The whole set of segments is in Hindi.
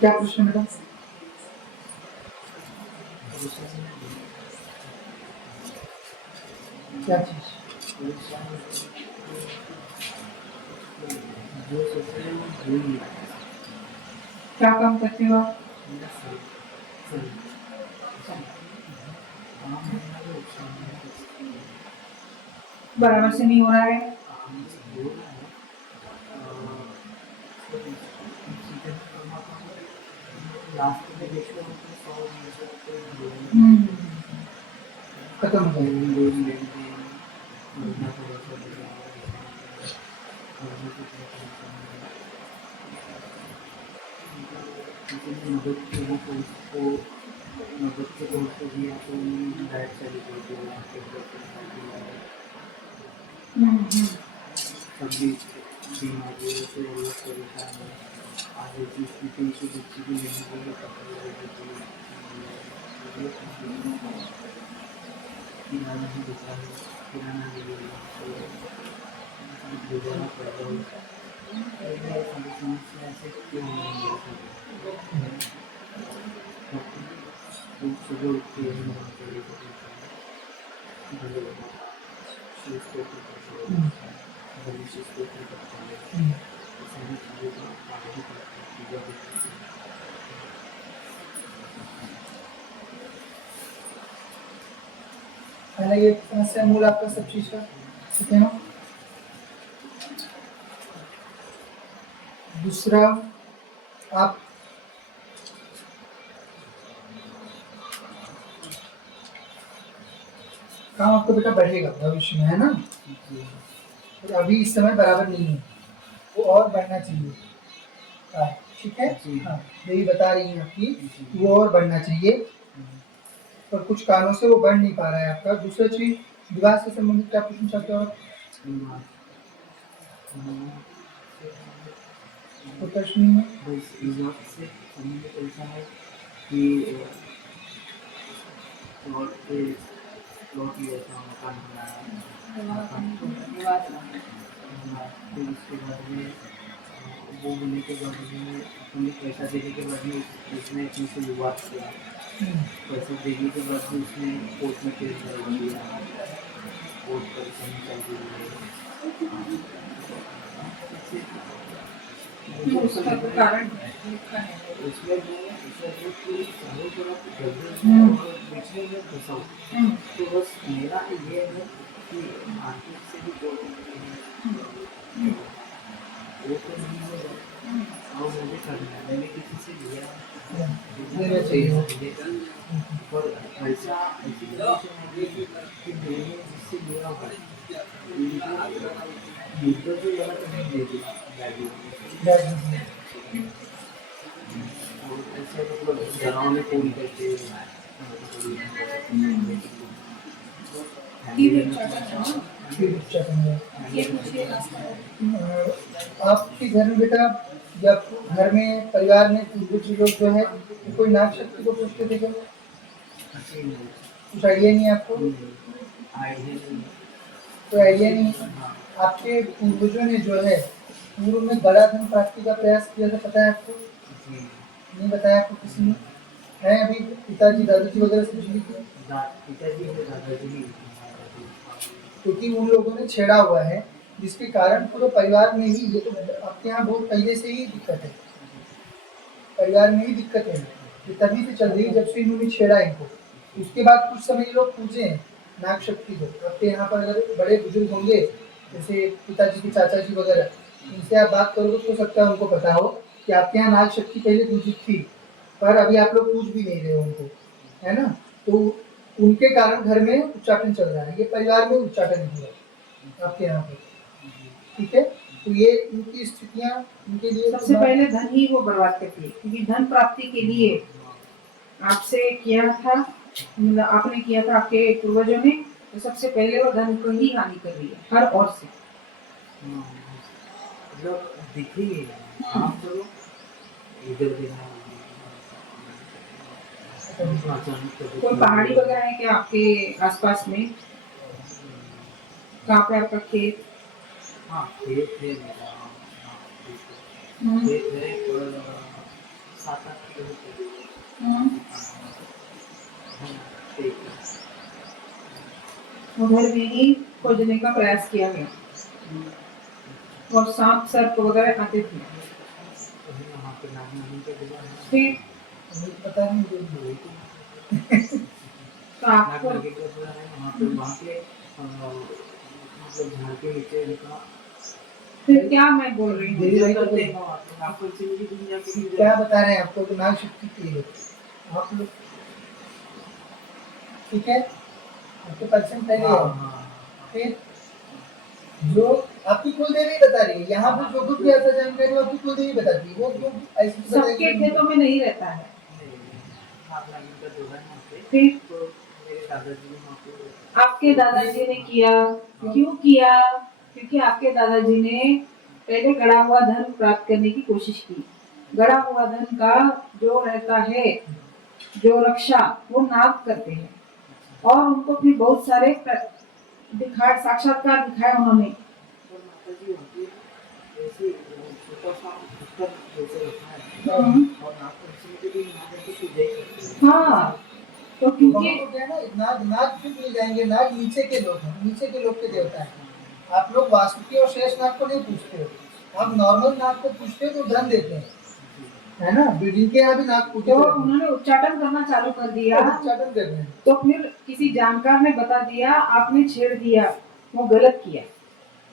क्या प्रश्न बेटा? क्या चीज? क्या काम करते हो आप? बराबर से नहीं हो रहा है। खत्म हो गया। पहला ये समस्या मूल आपका सब चीज का, ठीक है ना? दूसरा, आप काम आपको बेटा बढ़ेगा भविष्य में, है ना? तो अभी इस समय बराबर नहीं है, वो और बढ़ना चाहिए। ठीक है? हाँ, यही बता रही है आपकी, वो और बढ़ना चाहिए और कुछ कारणों से वो बढ़ नहीं पा रहा है आपका। दूसरा चीज, विवाह से संबंधित क्या पूछना चाहते हो आप? तो प्रश्न में वो बोलने के बाद में अपने पैसा देने के बाद में उसने इतने से विवाद किया। पैसा देने के बाद में उसने कोर्ट में केस डाल दिया, कोर्ट परेशानी चल रही है। उसका कारण उसमें बेचने में फंसा हूँ। तो बस मेरा ये है कि मार्केट से भी वो तो नहीं होगा और मुझे करना है। मैंने किसी से लिया लेना चाहिए। पर ऐसा ऐसी कंडीशन है कि मैंने जिससे लिया होगा मुद्दा जो लगा तो नहीं देगी और ऐसे मतलब घरों में फोन करके आपके घर में बेटा या घर में परिवार में कुछ लोग जो है कोई नाग शक्ति को पूछते थे क्या? कुछ आइडिया नहीं है आपको? कोई आइडिया नहीं है? आपके पूर्वजों ने जो है पूर्व में बड़ा धन प्राप्ति का प्रयास किया था, पता है आपको? नहीं बताया आपको किसी ने? है अभी पिताजी दादाजी वगैरह सब जीवित है? क्योंकि उन लोगों ने छेड़ा हुआ है, जिसके कारण पूरे परिवार में ही, ये तो आपके यहाँ बहुत पहले से ही दिक्कत है, परिवार में ही दिक्कत है, ये तभी से चल रही है जब से इन्होंने छेड़ा इनको। उसके बाद कुछ समय लोग पूछे हैं नाग शक्ति को। आपके यहाँ पर अगर बड़े बुजुर्ग होंगे जैसे पिताजी के चाचा जी वगैरह, इनसे आप बात करोगे तो हो सकता है उनको पता हो कि आपके यहाँ नाग शक्ति पहले पूजित थी, पर अभी आप लोग पूछ भी नहीं रहे हो उनको, है ना? तो उनके कारण घर में उच्चाटन चल रहा है, ये परिवार में उच्चाटन हुआ आपके यहाँ पर, ठीक है? तो ये इनकी स्थितियाँ इनके लिए सबसे पहले धन ही वो बर्बाद करती है, क्योंकि धन प्राप्ति के लिए आपसे किया था, मतलब आपने किया था आपके पूर्वजों ने, तो सबसे पहले वो धन को ही हानि कर रही है हर ओर से। देखिए आप चलो इधर देखना कोई पहाड़ी वगैरह है क्या आपके आसपास में? कहाँ पे आपका खेत? हाँ खेत है मेरा, खेत है पर 7-8 किलोमीटर। ठीक है। उधर भी ही खोजने का प्रयास किया गया और सांप सर्प वगैरह आते थे। वही वहाँ पे नाग-नागिन का जगह है। फिर मुझे पता नहीं मुझे। तो आपको नाग-नागिन का जगह है वहाँ पे मतलब झाड़ के नीचे उनका फिर क्या मैं बोल रही हूँ, देवी भाई को करते हैं वहाँ पे नाग-पंचमी के दिन जाके पूजा क्या बता रहे हैं आपको कि नाग शक्ति की है आप लोग, ठीक है, आपके पर्सन पहले हाँ, है। हाँ, फिर जो आपकी कुल देवी बता रही है, यहाँ पर जो कुछ भी ऐसा जानकारी वो आपकी कुल देवी बताती है, वो क्यों ऐसी सबके खेतों में नहीं रहता है। नाग-नागिन का जो है वहाँ पे, फिर तो मेरे दादाजी ने वहाँ पे आपके दादाजी ने किया, क्यों किया? क्योंकि आपके दादाजी ने पहले गड़ा हुआ धन प्राप्त करने की कोशिश की। गड़ा हुआ धन का जो रहता है, जो रक्षा, वो नाग करते हैं और उनको फिर बहुत सारे दिखाए, साक्षात्कार दिखाए उन्होंने। और माताजी वहाँ पे ऐसे छोटा-सा पत्थर जैसे रखा है और नाग-पंचमी के दिन वहाँ जाके पूजा ही करते हैं। हाँ, तो वहाँ क्योंकि तो क्या है ना, नाग नाग क्यों मिल जाएंगे, नाग नीचे के लोग हैं, नीचे के लोग के देवता हैं। आप लोग वासुकी और शेष नाग को नहीं पूछते हो, आप नॉर्मल नाग को पूछते हो तो धन देते हैं, है ना, जिनके यहाँ भी नाग पूजे तो जाते हैं, उन्होंने उच्चाटन करना चालू कर दिया। उच्चाटन कर रहे हैं। तो फिर किसी जानकार ने बता दिया, आपने छेड़ दिया, वो गलत किया।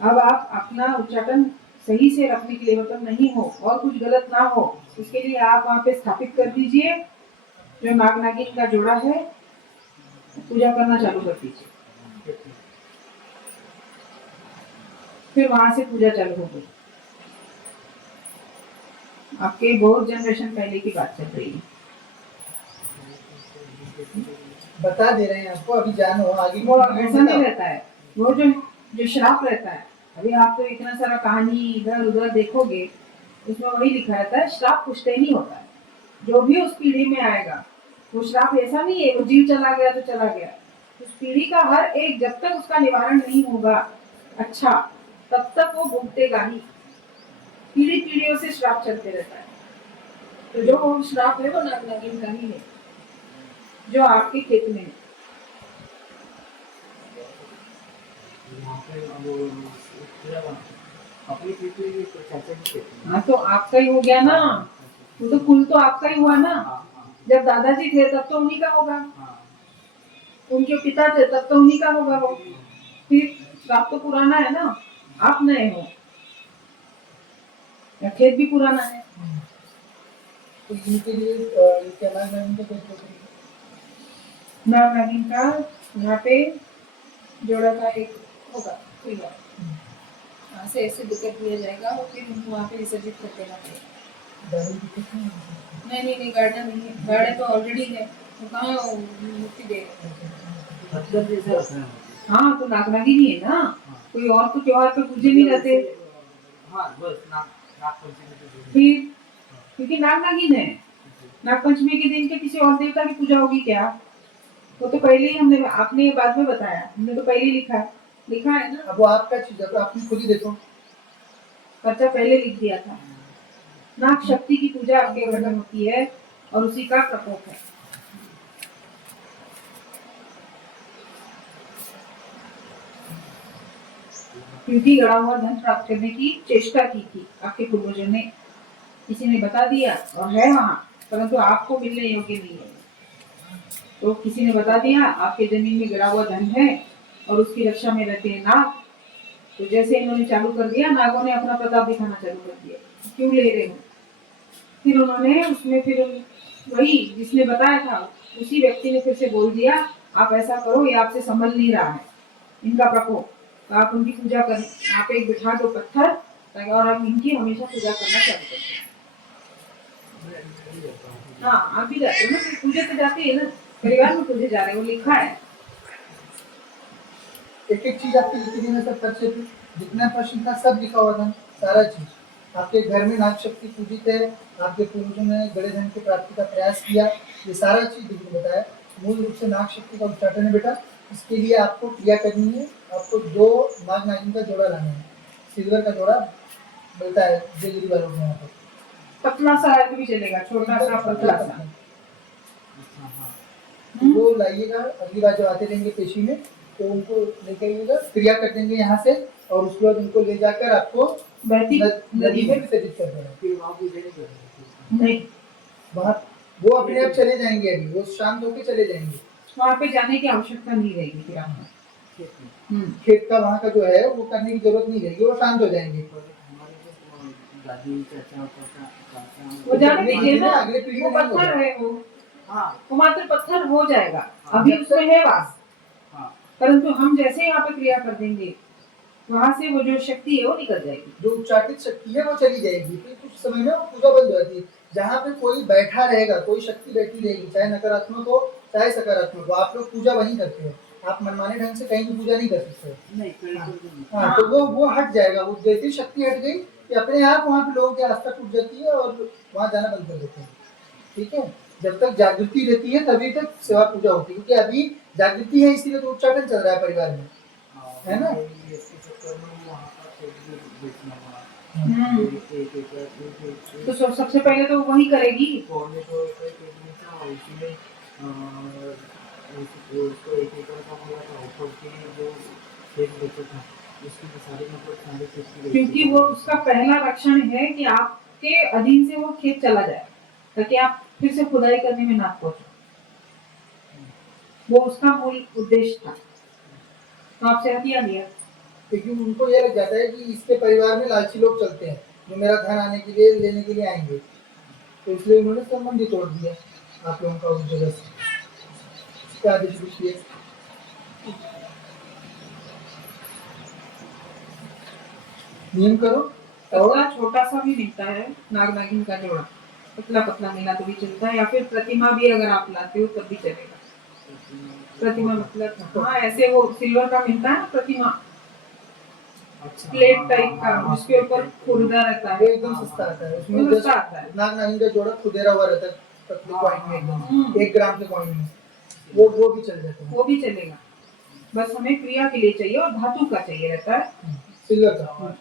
अब आप अपना उच्चाटन सही से रखने के लिए, मतलब नहीं हो और कुछ गलत ना हो, इसके लिए आप वहाँ पे स्थापित कर दीजिए जो नाग नागिन का जोड़ा है, पूजा करना चालू कर दीजिए। फिर वहां से पूजा चालू हो गई। आपके बहुत जनरेशन पहले की बात चल रही है। बता दे रहे हैं आपको, अभी जानो आगे वो ऐसा नहीं रहता है, वो जो जो श्राप रहता है, अभी आप तो इतना सारा कहानी इधर उधर देखोगे, उसमें वही लिखा रहता है, श्राप पुश्तैनी होता है। जो भी उस पीढ़ी में आएगा, वो श्राप ऐसा नहीं है वो जीव चला गया तो चला गया। उस पीढ़ी का हर एक, जब तक उसका निवारण नहीं होगा अच्छा, तब तक वो भुगतेगा ही। पीढ़ी पीढ़ियों से श्राप चलते रहता है। तो जो श्राप है वो नाग नागिन का ही है, जो आपके खेत में है। वहाँ पे अब पूरा अपनी खेती में तो चाचा की खेती हाँ, तो आपका ही हो गया ना, वो तो कुल तो आपका ही हुआ ना। जब दादाजी थे तब तो उन्हीं का होगा, उनके पिता थे तब तो उन्हीं का होगा वो। फिर श्राप तो पुराना है ना, आप नए हो या खेत भी पुराना है। तो इनके लिए ये क्या नाग नागिन का कैसे करेंगे? नाग नागिन का यहाँ पे जोड़ा का एक होगा, ठीक है, वहाँ से ऐसे दिक्कत दिया जाएगा और फिर उनको वहाँ पे विसर्जित कर देना पड़ेगा। दारू की कितनी है? नहीं, गार्डन नहीं है, गार्डन तो ऑलरेडी है, तो कहाँ मुक्ति देगा। मतलब जैसे होता है हाँ, तो नाग नागिन ही है ना, कोई और तो त्योहार पे पूजे नहीं रहते। हाँ बस नाग-पंचमी के दिन फिर क्योंकि नाग नागिन है, नाग पंचमी के दिन के किसी और देवता की पूजा होगी क्या? वो तो पहले ही हमने, आपने बाद में बताया, हमने तो पहले ही लिखा है ना, अब वो आपका चीज है, आपने खुद ही देखो। पर्चा पहले लिख दिया था। नाग शक्ति की पूजा आपके घर में होती है और उसी का प्रकोप है। क्योंकि गड़ा हुआ धन प्राप्त करने की चेष्टा की थी आपके पूर्वजों ने, किसी ने बता दिया और है वहां, परंतु आपको मिलने योग्य नहीं है। तो किसी ने बता दिया आपके जमीन में गिरा हुआ धन है और उसकी रक्षा में रहते हैं नाग। तो जैसे इन्होंने चालू कर दिया, नागों ने अपना प्रताप दिखाना चालू कर दिया, क्यों ले रहे हो। फिर उन्होंने उसमें फिर वही जिसने बताया था उसी व्यक्ति ने फिर से बोल दिया, आप ऐसा करो, ये आपसे संभल नहीं रहा है इनका प्रकोप, तो आप उनकी पूजा करें, यहाँ पे एक बिठा दो पत्थर, ताकि और आप इनकी हमेशा पूजा करना चालू करें। हाँ, आप भी जाते हो ना, पूजे तो जाते हैं ना, परिवार में पूजे जा रहे हो, लिखा है। एक एक चीज आपकी लिखी थी ना, सब पर्चे पे जितना प्रश्न था सब लिखा हुआ था, सारा चीज। आपके घर में नाग शक्ति पूजित है, आपके पूर्वजों ने बड़े धन की प्राप्ति का प्रयास किया, ये सारा चीज बताया। मूल रूप से नाग शक्ति का उच्चाटन है बेटा, इसके लिए आपको क्रिया करनी है, आपको 2 नाग नागिन का जोड़ा लाना है, सिल्वर का जोड़ा मिलता है जयगिरी वालों के यहाँ पर, पतला सा है तो भी चलेगा, छोटा सा पतला सा। अच्छा हाँ वो लाइएगा, अगली बार जब आते रहेंगे पेशी में तो उनको लेकर आइएगा, क्रिया कर देंगे यहाँ से, और उसके बाद उनको ले जाकर आपको बहती नदी में विसर्जित कर देना। फिर वहाँ पूजा नहीं करेंगे नहीं, वहाँ वो अपने आप चले जाएंगे, अभी वो शांत होके चले जाएंगे। वहाँ पे जाने की आवश्यकता नहीं रहेगी फिर आपको। खेत में। खेत का वहाँ का जो है वो करने की जरूरत नहीं रहेगी, वो शांत हो जाएंगे। पर हमारे जो दादी चाचा चाचा वो जाने दीजिए ना, अगले पीढ़ी वो में नहीं पत्थर होगा। है, हाँ वो मात्र पत्थर हो जाएगा, हाँ, अभी जब उसमें है वास। हाँ परंतु हम जैसे यहाँ पे क्रिया कर देंगे, वहां से वो जो शक्ति है वो निकल जाएगी। जो उच्चाटित शक्ति है वो चली जाएगी, फिर कुछ समय में वो पूजा बंद हो जाती है। जहाँ पे कोई बैठा रहेगा, कोई शक्ति बैठी रहेगी, चाहे नकारात्मक हो चाहे सकारात्मक हो, आप लोग पूजा वहीं करते हो। आप मनमाने ढंग से कहीं भी पूजा नहीं कर सकते। नहीं नहीं हाँ, तो वो हट जाएगा। वो जैसी शक्ति हट गई कि अपने आप वहाँ पे लोगों की आस्था टूट जाती है और वहाँ जाना बंद कर देते हैं। ठीक है, जब तक जागृति रहती है तभी तक सेवा पूजा होती है, क्योंकि अभी जागृति है इसीलिए तो उच्चाटन चल रहा है परिवार में, है ना। तो सबसे पहले तो वही करेगी। क्योंकि वो उसका पहला लक्षण है कि आपके अधीन से वो खेत चला जाए, ताकि आप फिर से खुदाई करने में ना पहुंचो। वो उसका मूल उद्देश्य था, तो आपसे हटिया लिया। क्योंकि उनको ये लग जाता है कि इसके परिवार में लालची लोग चलते हैं जो मेरा धन आने के लिए लेने के लिए आएंगे, तो इसलिए उन्होंने संबंध ही तोड़ दिया आप लोगों का उस जगह से। क्या आदेश दिए? नियम करो। पतला छोटा सा भी मिलता है, नाग नागिन का जोड़ा पतला पतला मिला तो भी चलता है, या फिर प्रतिमा भी अगर आप लाते हो तब भी चलेगा। प्रतिमा मतलब हाँ, ऐसे वो सिल्वर का मिलता है ना प्रतिमा, प्लेट टाइप का, जिसके ऊपर खुरदा रहता वो है, एकदम सस्ता आता है, उसमें वो दस सस्ता आता है। नाग नागिन का जोड़ा खुदेरा हुआ रहता है पतले कॉइन में, एकदम हम्म। 1 ग्राम के कॉइन में, वो भी चल जाता है। वो भी चलेगा, बस हमें क्रिया के लिए चाहिए और धातु का चाहिए रहता है। सिल्वर का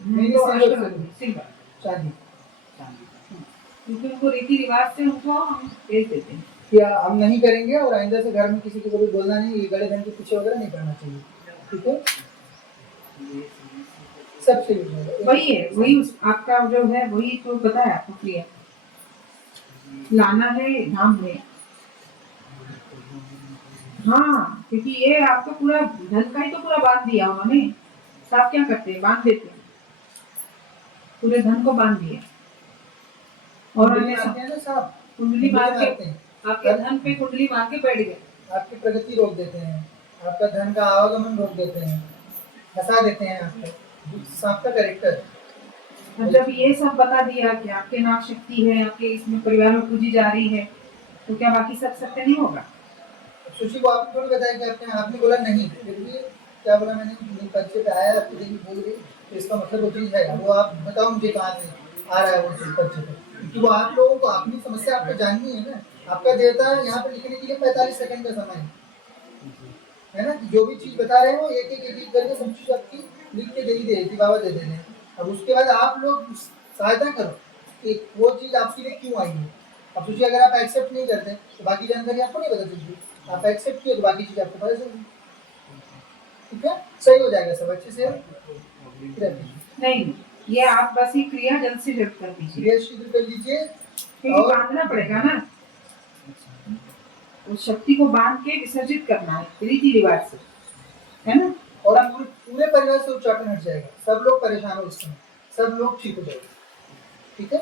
नहीं, तो सिल्वर अष्टधातु, सिल्वर, चांदी। क्योंकि उनको रीति रिवाज से उनको हम भेज देते हैं। क्या हम नहीं करेंगे, और आइंदा से घर में किसी को कभी बोलना नहीं, ये गले धन के पीछे वगैरह नहीं करना चाहिए। ठीक है, सबसे वही है, वही आपका जो है वही तो बताया आपको क्रिया लाना है, धाम है। हाँ, क्योंकि ये आपको पूरा धन का ही तो पूरा बांध दिया उन्होंने। तो आप क्या करते हैं, बांध देते हैं, पूरे धन को बांध दिया। और कुंडली मार के आपके धन पे कुंडली मार के बैठ गए, आपकी प्रगति रोक देते हैं, आपका धन का आवागमन रोक देते हैं, फंसा देते हैं आपको, सांप का कैरेक्टर। और जब ये सब बता दिया कि आपके नाग शक्ति है, आपके इसमें परिवार में पूजी जा रही है, तो क्या बाकी सब सत्य नहीं होगा? सुशी को आपने थोड़ी बताया कि आपने बोला नहीं, फिर भी क्या बोला मैंने, परिचय पे आया आपकी देवी बोल रही, तो इसका मतलब वो चीज़ है। वो आप बताओ मुझे कहाँ से आ रहा है वो चीज़ परिचय पे, क्योंकि वो आप लोगों को अपनी समस्या आपको जाननी है ना। आपका देवता यहाँ पे लिखने के लिए 45 सेकंड का समय है ना, जो भी चीज़ बता रहे हैं वो एक एक करके सब चीज़ आपकी लिख के दे ही दे, बाबा दे देने। अब उसके बाद आप लोग सहायता करो कि वो चीज़ आपके लिए क्यों आई है। अब सोचिए अगर आप एक्सेप्ट नहीं करते तो बाकी जानकारी आपको नहीं पता चलती, आप एक्सेप्ट किए तो बाकी चीज़ आपको पता चलेगी। ठीक है, सही हो जाएगा सब अच्छे से। नहीं, ये आप बस ही क्रिया जल्द से जल्द कर दीजिए, क्रिया शीघ्र कर लीजिए, क्योंकि बांधना पड़ेगा ना, उस शक्ति को बांध के विसर्जित करना है रीति रिवाज से, है ना। और आप पूरे परिवार से उच्चाटन हट जाएगा, सब लोग परेशान हो इस समय, सब लोग ठीक हो जाएंगे। ठीक है।